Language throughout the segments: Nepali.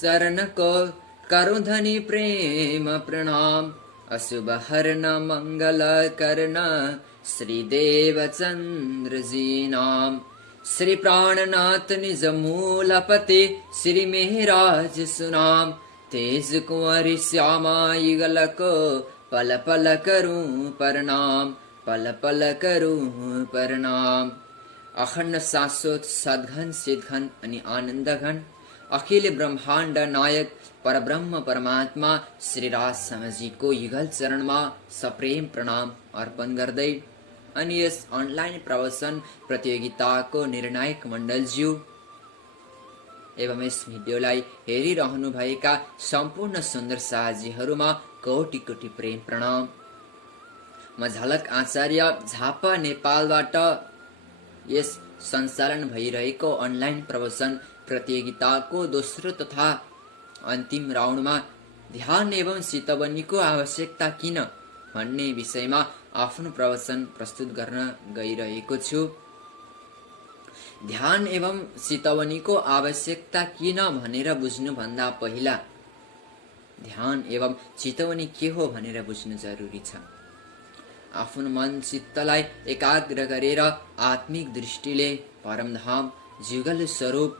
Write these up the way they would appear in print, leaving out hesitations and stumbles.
शरण को करो धनी प्रेम प्रणाम। अशुभ हरण मंगल करना श्री देवचंद्र जी नाम। श्री प्राणनाथ निज मूलपति श्री मेहराज सुनाम। तेज कुंवर श्यामा युगल को पल पल करूं प्रणाम, पल पल करूं प्रणाम। अखंड शाश्वत सद्घन सिद्धघन अनि आनंद घन अखिल ब्रह्मांड नायक परब्रह्म परमात्मा श्री राज समजीको युगल चरणमा सप्रेम प्रणाम अर्पण गर्दै अनि यस अनलाइन प्रवचन प्रतियोगिताको निर्णायक मण्डलज्यू एवं यस भिडियोलाई हेरिरहनुभएका सम्पूर्ण सुन्दर साथीहरुमा कोटि कोटि प्रेम प्रणाम। म झलक आचार्य झापा नेपालबाट यस सञ्चालन भइरहेको अनलाइन प्रवचन प्रतियोगिताको दोस्रो तथा अन्तिम राउन्डमा ध्यान एवं चितवनीको आवश्यकता किन भन्ने विषयमा आफ्नो प्रवचन प्रस्तुत गर्न गइरहेको छु। ध्यान एवं चितवनीको आवश्यकता किन भनेर बुझ्नु भन्दा पहिला ध्यान एवं चितवनी के हो भनेर बुझ्नु जरुरी छ। आफ्नो मन चित्तलाई एकाग्र गरेर आत्मिक दृष्टिले परमधाम जुगल स्वरूप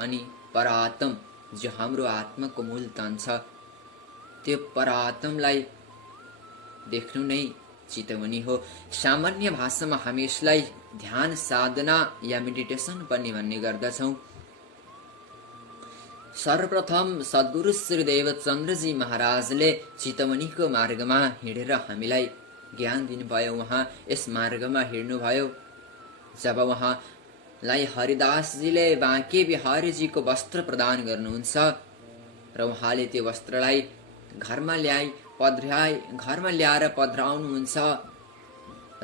अनि परात्म जो हाम्रो आत्माको मूल तन छ त्यो परात्मलाई देख्नु नै चितवनी हो। सामान्य भाषामा हामी यसलाई ध्यान साधना या मेडिटेसन पनि भन्ने गर्दछौं। सर्वप्रथम सद्गुरु श्री देवचन्द्रजी महाराजले चितवनीको मार्गमा हिँडेर हामीलाई ज्ञान दिनुभयो। उहाँ यस मार्गमा हिँड्नुभयो जब उहाँलाई हरिदासजीले बाँके बिहारीजीको वस्त्र प्रदान गर्नुहुन्छ र उहाँले त्यो वस्त्रलाई घरमा ल्याएर पधराउनुहुन्छ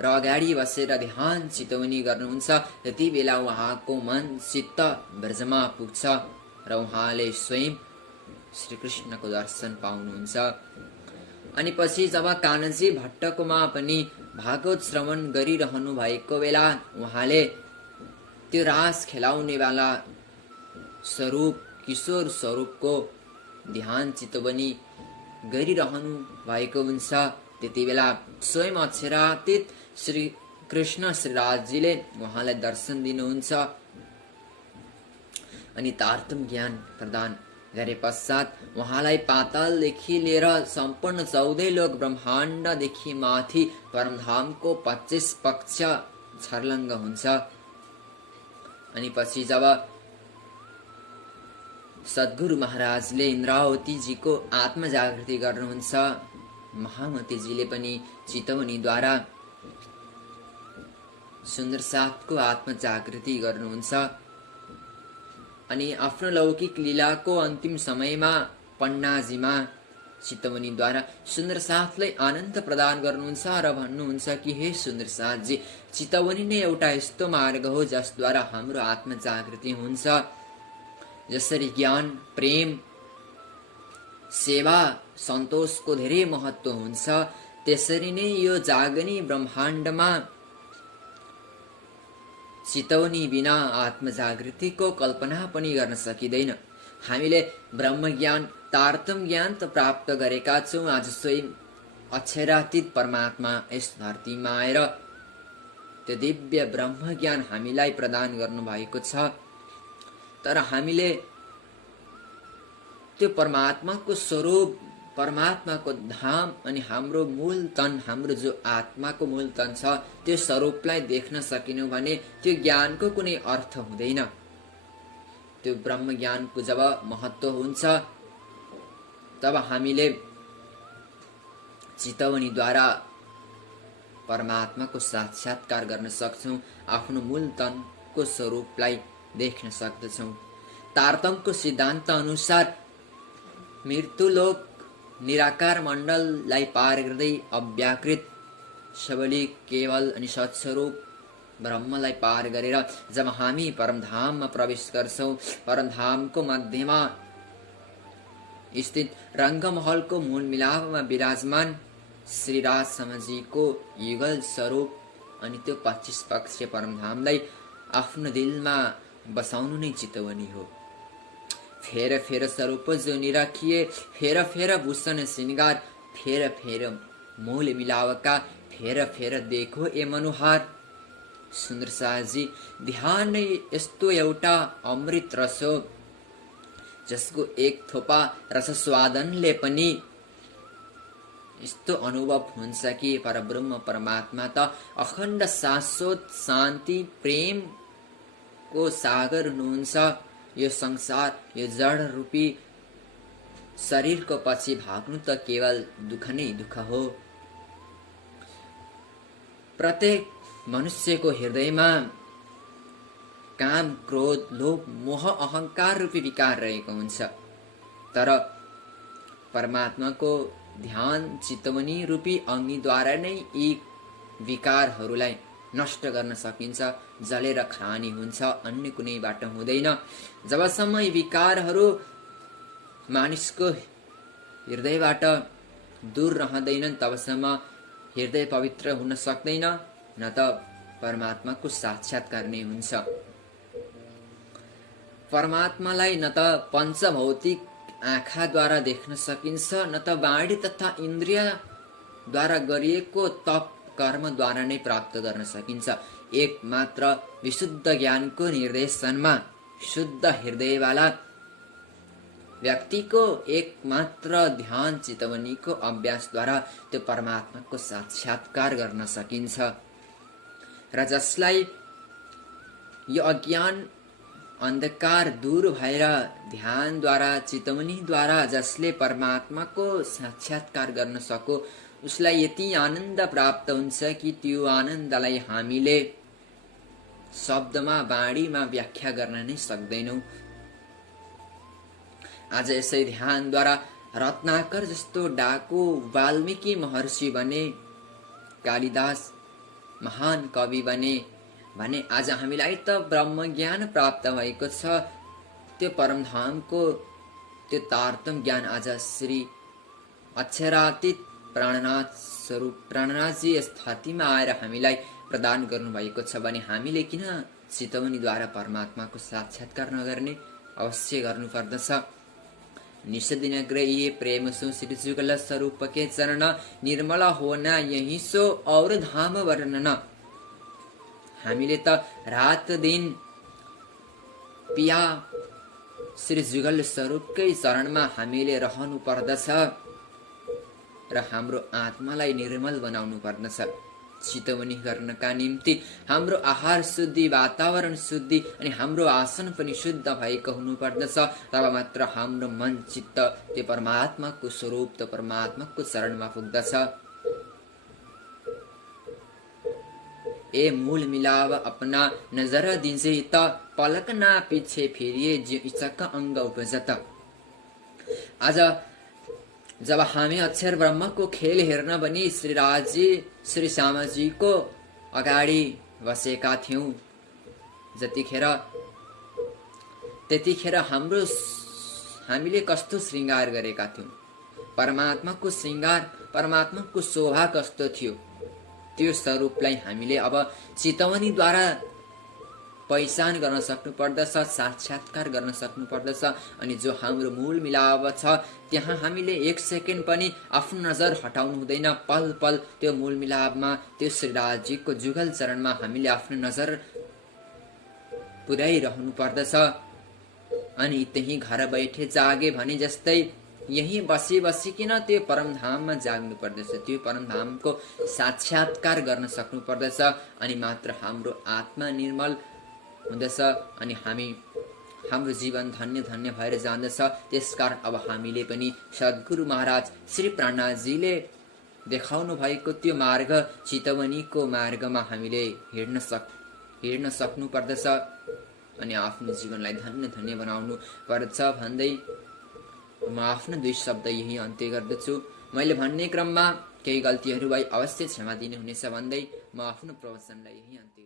र अगाडि बसेर ध्यान चितवनी गर्नुहुन्छ। त्यति बेला उहाँको मन चित्त ब्रजमा पुग्छ र उहाँले स्वयं श्री कृष्णको दर्शन पाउनुहुन्छ। अनि पछि जब कानजी भट्टकोमा पनि भागवत श्रवण गरिरहनु भएको बेला उहाँले त्यो रास खेलाउने वाला स्वरूप किशोर स्वरूपको ध्यान चितवनी गरिरहनु भएको हुन्छ। त्यति बेला स्वयं अक्षरातीत श्री कृष्ण श्री राजजीले उहाँलाई दर्शन दिनुहुन्छ अनि तारतम ज्ञान प्रदान गरे पश्चात उहाँलाई पातालदेखि लिएर सम्पूर्ण 14 लोक ब्रह्माण्डदेखि माथि परमधामको 25 पक्ष छर्लङ्ग हुन्छ। अनि पछि जब सद्गुरु महाराजले इन्द्रावतीजीको आत्म जागृति गर्नुहुन्छ महामतीजीले पनि चितवनीद्वारा सुन्दर साथको आत्म जागृति गर्नुहुन्छ। अनि आफ्नो लौकिक लीलाको अन्तिम समयमा पन्नाजीमा चितवनीद्वारा सुन्दर साथलाई आनन्द प्रदान गर्नुहुन्छ र भन्नुहुन्छ कि हे सुन्दर साथजी, चितवनी नै एउटा यस्तो मार्ग हो जसद्वारा हाम्रो आत्म जागृति हुन्छ। जसरी ज्ञान प्रेम सेवा सन्तोषको धेरै महत्व हुन्छ त्यसरी नै यो जागनी ब्रह्माण्डमा चितवनी बिना आत्म जागृतिको कल्पना पनि गर्न सकिँदैन। हामीले ब्रह्म ज्ञान तारतम ज्ञान त प्राप्त गरेका छौं। आज स्वयं अक्षरातीत परमात्मा यस धरतीमा आएर त्यो दिव्य ब्रह्म ज्ञान हामीलाई प्रदान गर्नु भएको छ। तर हामीले त्यो परमात्माको स्वरूप परमात्माको धाम अनि हाम्रो मूल तन हाम्रो जो आत्माको मूल तन छ त्यो स्वरूपलाई देख्न सकिनु भने त्यो ज्ञानको कुनै अर्थ हुँदैन। त्यो ब्रह्म ज्ञानको जब महत्व हुन्छ तब हामीले चितवनीद्वारा परमात्माको साक्षात्कार गर्न सक्छौं, आफ्नो मूल तनको स्वरूपलाई देख्न सक्दछौं। तारतमको सिद्धान्त अनुसार मृत्युलोक निराकार मण्डललाई पार गर्दै अव्याकृत सबलिक केवल अनि सत्स्वरूप ब्रह्मलाई पार गरेर जब हामी परमधाममा प्रवेश गर्छौं, परमधामको मध्यमा स्थित रंगमहलको मूल मिलापमा विराजमान श्री राज समजीको युगल स्वरूप अनि त्यो 25 पक्षीय परमधामलाई आफ्नो दिलमा बसाउनु नै चितवनी हो। फेर फेर स्वरूप जो निरखिए, फेर फेर भूषण श्रृंगार, फेर फेर मोल मिलावका, फेर फेर देखो ए मनोहार। सुन्दर शाहजी, ध्यान नै यस्तो एउटा अमृत रस हो, जसको एक थोपा रस स्वादनले पनि यस्तो अनुभव हुन्छ कि परब्रह्म परमात्मा त अखण्ड शाश्वत शान्ति प्रेमको सागर हुनुहुन्छ। यो संसार, यो जड रूपी शरीरको पछि भाग्नु त केवल दुःख नै दुःख हो। प्रत्येक मनुष्यको हृदयमा काम, क्रोध, लोभ, मोह, अहंकार रूपी विकार रहेको हुन्छ। तर परमात्माको ध्यान चितवनी रूपी अग्निद्वारा नै यी विकारहरूलाई नष्ट गर्न सकिन्छ, जलेर खानी हुन्छ, अन्य कुनै बाटो हुँदैन। जबसम्म यी विकारहरू मानिसको हृदयबाट दूर रहँदैनन्, तबसम्म हृदय पवित्र हुन सक्दैन, न त परमात्माको साक्षात्कार नै हुन्छ। परमात्मालाई न त पञ्चभौतिक आँखाद्वारा देख्न सकिन्छ, न त वाणी तथा इन्द्रियद्वारा गरिएको तप कर्मद्वारा नै प्राप्त गर्न सकिन्छ। एक मात्र विशुद्ध ज्ञानको निर्देशनमा शुद्ध हृदयवाला व्यक्तिको एक मात्र ध्यान चितवनीको अभ्यासद्वारा त्यो परमात्माको साक्षात्कार गर्न सकिन्छ। र जसलाई यो अज्ञान अन्धकार दूर भएर ध्यानद्वारा चितवनीद्वारा जसले परमात्माको साक्षात्कार गर्न सको, उसलाई यति आनन्द प्राप्त हुन्छ कि त्यो आनन्दलाई हामीले शब्दमा वाणीमा व्याख्या गर्न नै सक्दैनौँ। आज यसै ध्यानद्वारा रत्नाकर जस्तो डाकु वाल्मीकि महर्षि बने, कालिदास महान कवि बने भने आज हामीलाई त ब्रह्मज्ञान प्राप्त भएको छ। त्यो परमधामको त्यो तारतम ज्ञान आज श्री अक्षरातीत प्राणनाथ स्वरूप प्राणनाथजी स्थितिमा आएर हामीलाई प्रदान गर्नुभएको छ भने हामीले किन चितवनीद्वारा परमात्माको साक्षात्कार नगर्ने? अवश्य गर्नुपर्दछ। निषदिन ग्रहिए प्रेम सो श्री जुगल स्वरूप के चरण, निर्मल होना यही सो और धाम वर्णन। हामीले त रात दिन पिया श्री जुगल स्वरूपकै चरणमा हामीले रहनु पर्दछ र हाम्रो आत्मालाई निर्मल बनाउनु पर्दछ। चितवनी गर्नका निम्ति हाम्रो आहार शुद्धि, वातावरण शुद्धि अनि हाम्रो आसन पनि शुद्ध भएको हुनुपर्दछ। तब मात्र हाम्रो मन चित्त त्यो परमात्माको स्वरूप, त्यो परमात्माको चरणमा पुग्दछ। ए मूल मिलाव अपना नजर दिन्छे त, पलक ना पीछे फिरिए जो इचक अंग उपजत। आज जब हामी अक्षर ब्रह्मको खेल हेर्न भनी श्री राजी श्री श्यामजीको अगाडि बसेका थियौं, त्यतिखेर हामीले कस्तो श्रृंगार गरेका थियौं। परमात्माको श्रृंगार, परमात्माको शोभा कस्तो थियो, त्यो स्वरूपलाई हामीले अब चितवनीद्वारा पहिचान गर्न सक्नु पर्दछ, साक्षात्कार गर्न सक्नु पर्दछ। अनि जो हाम्रो मूल मिलाव छ त्यहाँ हामीले एक सेकेन्ड पनि आफ्नो नजर हटाउनु हुँदैन। पल पल त्यो मूल मिलावमा, त्यो श्रीराजीको जुगल चरणमा हामीले आफ्नो नजर पुर्याइरहनु पर्दछ। अनि त्यही घर बैठे जागे भने जस्तै यही बसी बसिकिन त्यो परमधाममा जाग्नु पर्दछ, त्यो परमधामको साक्षात्कार गर्न सक्नु पर्दछ। अनि मात्र हाम्रो आत्मा निर्मल हुँदछ अनि हाम्रो जीवन धन्य धन्य भएर जाँदछ। त्यसकारण अब हामीले पनि सद्गुरु महाराज श्री प्राणनाथजीले देखाउनु भएको त्यो मार्ग, चितवनीको मार्गमा हामीले हिँड्न सक्नु पर्दछ अनि आफ्नो जीवनलाई धन्य धन्य बनाउनु पर्छ भन्दै म आफ्नो 2 शब्द यही अन्त्य गर्दछु। मैले भन्ने क्रममा केही गल्तीहरू भई अवश्य क्षमा दिनुहुनेछ भन्दै म आफ्नो प्रवचनलाई यही अन्त्य